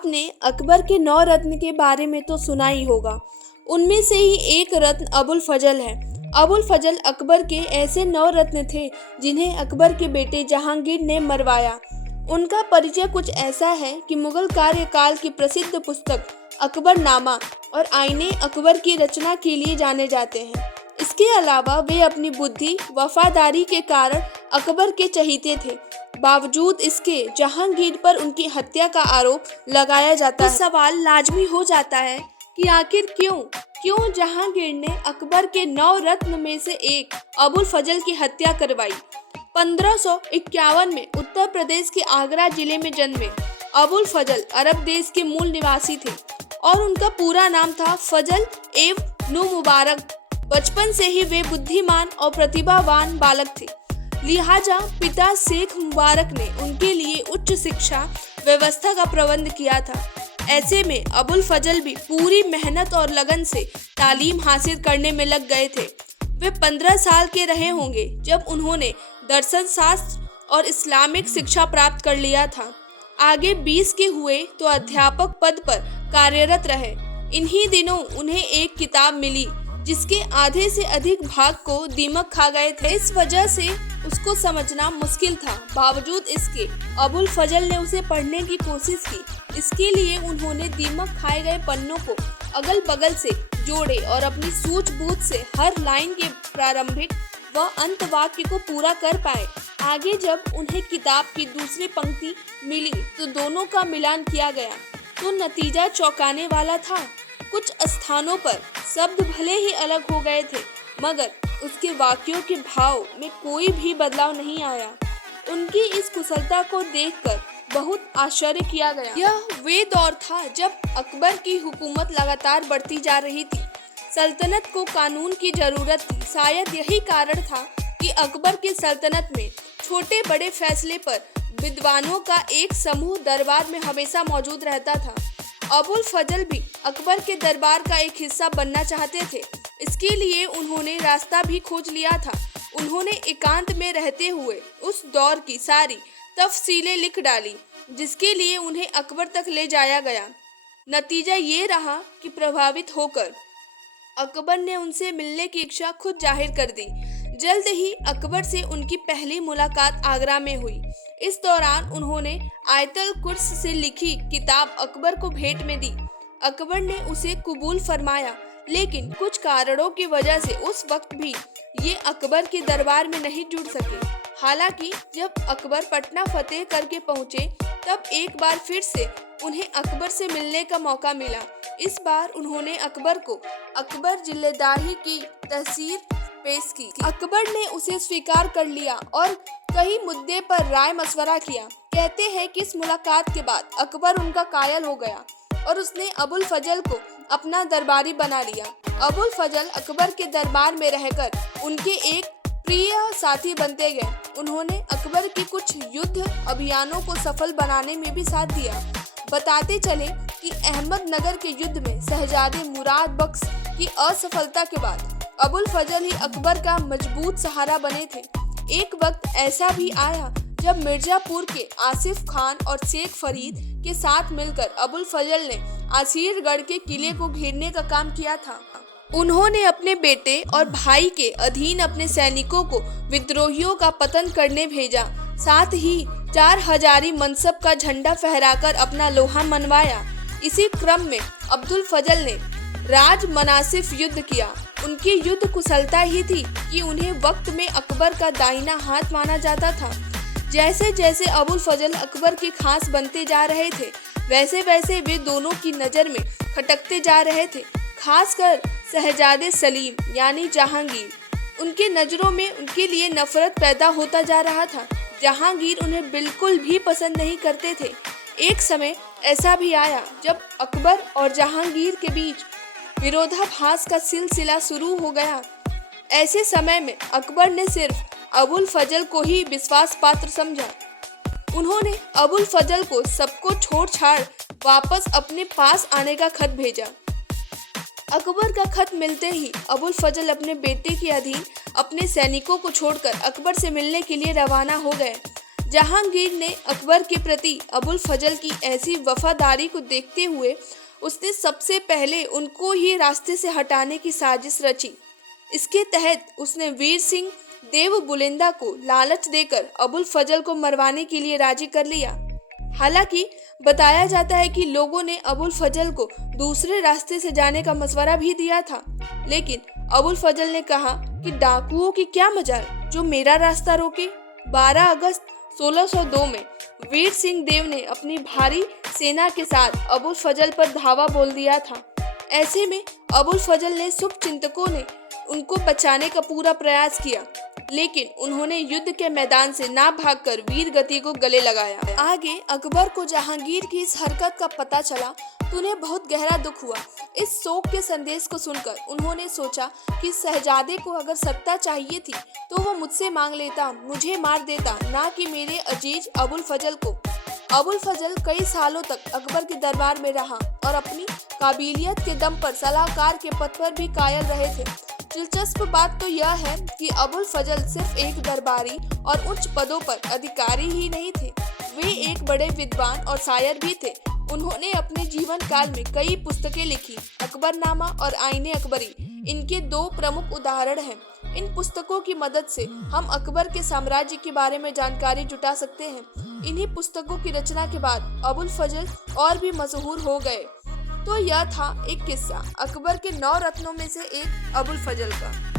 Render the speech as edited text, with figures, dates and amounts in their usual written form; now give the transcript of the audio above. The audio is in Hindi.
आपने अकबर के 9 रत्न के बारे में तो सुना ही होगा। उनमें से ही एक रत्न अबुल फजल है। अबुल फजल अकबर के ऐसे 9 रत्न थे जिन्हें अकबर के बेटे जहांगीर ने मरवाया। उनका परिचय कुछ ऐसा है कि मुगल कार्यकाल की प्रसिद्ध पुस्तक अकबरनामा और आईने अकबर की रचना के लिए जाने जाते हैं। इसके अलावा वे अपनी बुद्धि वफादारी के कारण अकबर के चहीते थे। बावजूद इसके जहांगीर पर उनकी हत्या का आरोप लगाया जाता है। सवाल लाजमी हो जाता है कि आखिर क्यों जहांगीर ने अकबर के 9 रत्न में से एक अबुल फजल की हत्या करवाई। 1551 में उत्तर प्रदेश के आगरा जिले में जन्मे अबुल फजल अरब देश के मूल निवासी थे और उनका पूरा नाम था फजल एव नु मुबारक। बचपन से ही वे बुद्धिमान और प्रतिभावान बालक थे, लिहाजा पिता शेख मुबारक ने उनके लिए उच्च शिक्षा व्यवस्था का प्रबंध किया था। ऐसे में अबुल फजल भी पूरी मेहनत और लगन से तालीम हासिल करने में लग गए थे। वे 15 साल के रहे होंगे जब उन्होंने दर्शन शास्त्र और इस्लामिक शिक्षा प्राप्त कर लिया था। आगे 20 के हुए तो अध्यापक पद पर कार्यरत रहे। इन्हीं दिनों उन्हें एक किताब मिली जिसके आधे से अधिक भाग को दीमक खा गए थे। इस वजह से उसको समझना मुश्किल था। बावजूद इसके अबुल फजल ने उसे पढ़ने की कोशिश की। इसके लिए उन्होंने दीमक खाए गए पन्नों को अगल बगल से जोड़े और अपनी सूझबूझ से हर लाइन के प्रारंभिक व अंत वाक्य को पूरा कर पाए। आगे जब उन्हें किताब की दूसरी पंक्ति मिली तो दोनों का मिलान किया गया तो नतीजा चौंकाने वाला था। कुछ स्थानों पर शब्द भले ही अलग हो गए थे मगर उसके वाक्यों के भाव में कोई भी बदलाव नहीं आया। उनकी इस कुशलता को देखकर बहुत आश्चर्य किया गया। यह वे दौर था जब अकबर की हुकूमत लगातार बढ़ती जा रही थी। सल्तनत को कानून की जरूरत थी। शायद यही कारण था कि अकबर की सल्तनत में छोटे बड़े फैसले पर विद्वानों का एक समूह दरबार में हमेशा मौजूद रहता था। अबुल फजल भी अकबर के दरबार का एक हिस्सा बनना चाहते थे। इसके लिए उन्होंने रास्ता भी खोज लिया था। उन्होंने एकांत में रहते हुए उस दौर की सारी तफसीलें लिख डाली जिसके लिए उन्हें अकबर तक ले जाया गया। नतीजा ये रहा कि प्रभावित होकर अकबर ने उनसे मिलने की इच्छा खुद जाहिर कर दी। जल्द ही अकबर से उनकी पहली मुलाकात आगरा में हुई। इस दौरान उन्होंने आयतल कुर्स से लिखी किताब अकबर को भेंट में दी। अकबर ने उसे कबूल फरमाया लेकिन कुछ कारणों की वजह से उस वक्त भी ये अकबर के दरबार में नहीं जुड़ सके। हालांकि जब अकबर पटना फतेह करके पहुंचे तब एक बार फिर से उन्हें अकबर से मिलने का मौका मिला। इस बार उन्होंने अकबर को अकबर जिल्लेदारी की तहसीर पेश की। अकबर ने उसे स्वीकार कर लिया और कई मुद्दे पर राय मशवरा किया। कहते हैं कि इस मुलाकात के बाद अकबर उनका कायल हो गया और उसने अबुल फजल को अपना दरबारी बना लिया। अबुल फजल अकबर के दरबार में रहकर उनके एक प्रिय साथी बनते गए। उन्होंने अकबर के कुछ युद्ध अभियानों को सफल बनाने में भी साथ दिया। बताते चले कि अहमदनगर के युद्ध में शहजादे मुराद बख्श की असफलता के बाद अबुल फजल ही अकबर का मजबूत सहारा बने थे। एक वक्त ऐसा भी आया जब मिर्जापुर के आसिफ खान और शेख फरीद के साथ मिलकर अबुल फजल ने आसिरगढ़ के किले को घेरने का काम किया था। उन्होंने अपने बेटे और भाई के अधीन अपने सैनिकों को विद्रोहियों का पतन करने भेजा। साथ ही 4 हजारी मनसब का झंडा फहराकर अपना लोहा मनवाया। इसी क्रम में अब्दुल फजल ने राज मनासिफ युद्ध किया। उनकी युद्ध कुशलता ही थी कि उन्हें वक्त में अकबर का दाहिना हाथ माना जाता था। जैसे जैसे अबुल फजल अकबर के खास बनते जा रहे थे वैसे वैसे वे दोनों की नज़र में खटकते जा रहे थे। खासकर शहजादे सलीम यानी जहांगीर। उनके नज़रों में उनके लिए नफरत पैदा होता जा रहा था। जहांगीर उन्हें बिल्कुल भी पसंद नहीं करते थे। एक समय ऐसा भी आया जब अकबर और जहांगीर के बीच विरोधाभास का सिलसिला शुरू हो गया। ऐसे समय में अकबर ने सिर्फ अबुल फजल को ही विश्वास पात्र समझा। उन्होंने अबुल फजल को सबको छोड़ छाड़ वापस अपने पास आने का खत भेजा। अकबर का खत मिलते ही अबुल फजल अपने बेटे के अधीन अपने सैनिकों को छोड़कर अकबर से मिलने के लिए रवाना हो गए। जहांगीर ने अकबर के प्रति अबुल फजल की ऐसी वफादारी को देखते हुए उसने सबसे पहले उनको ही रास्ते से हटाने की साजिश रची। इसके तहत उसने वीर सिंह देव बुलेंदा को लालच देकर अबुल फजल को मरवाने के लिए राजी कर लिया। हालांकि बताया जाता है कि लोगों ने अबुल फजल को दूसरे रास्ते से जाने का मशवरा भी दिया था, लेकिन अबुल फजल ने कहा कि डाकुओं की क्या मजाल जो मेरा रास्ता रोके। 12 अगस्त 1602 में वीर सिंह देव ने अपनी भारी सेना के साथ अबुल फजल पर धावा बोल दिया था। ऐसे में अबुल फजल ने शुभ चिंतकों ने उनको बचाने का पूरा प्रयास किया, लेकिन उन्होंने युद्ध के मैदान से ना भागकर वीर गति को गले लगाया। आगे अकबर को जहांगीर की इस हरकत का पता चला तो उन्हें बहुत गहरा दुख हुआ। इस शोक के संदेश को सुनकर उन्होंने सोचा कि शहजादे को अगर सत्ता चाहिए थी तो वो मुझसे मांग लेता, मुझे मार देता, ना कि मेरे अजीज अबुल फजल को। अबुल फजल कई सालों तक अकबर के दरबार में रहा और अपनी काबिलियत के दम पर सलाहकार के पद पर भी कायल रहे थे। दिलचस्प बात तो यह है कि अबुल फजल सिर्फ एक दरबारी और उच्च पदों पर अधिकारी ही नहीं थे, वे एक बड़े विद्वान और शायर भी थे। उन्होंने अपने जीवन काल में कई पुस्तकें लिखी। अकबरनामा और आईने अकबरी इनके 2 प्रमुख उदाहरण हैं। इन पुस्तकों की मदद से हम अकबर के साम्राज्य के बारे में जानकारी जुटा सकते हैं। इन्हीं पुस्तकों की रचना के बाद अबुल फजल और भी मशहूर हो गए। तो यह था एक किस्सा अकबर के 9 रत्नों में से एक अबुल फजल का।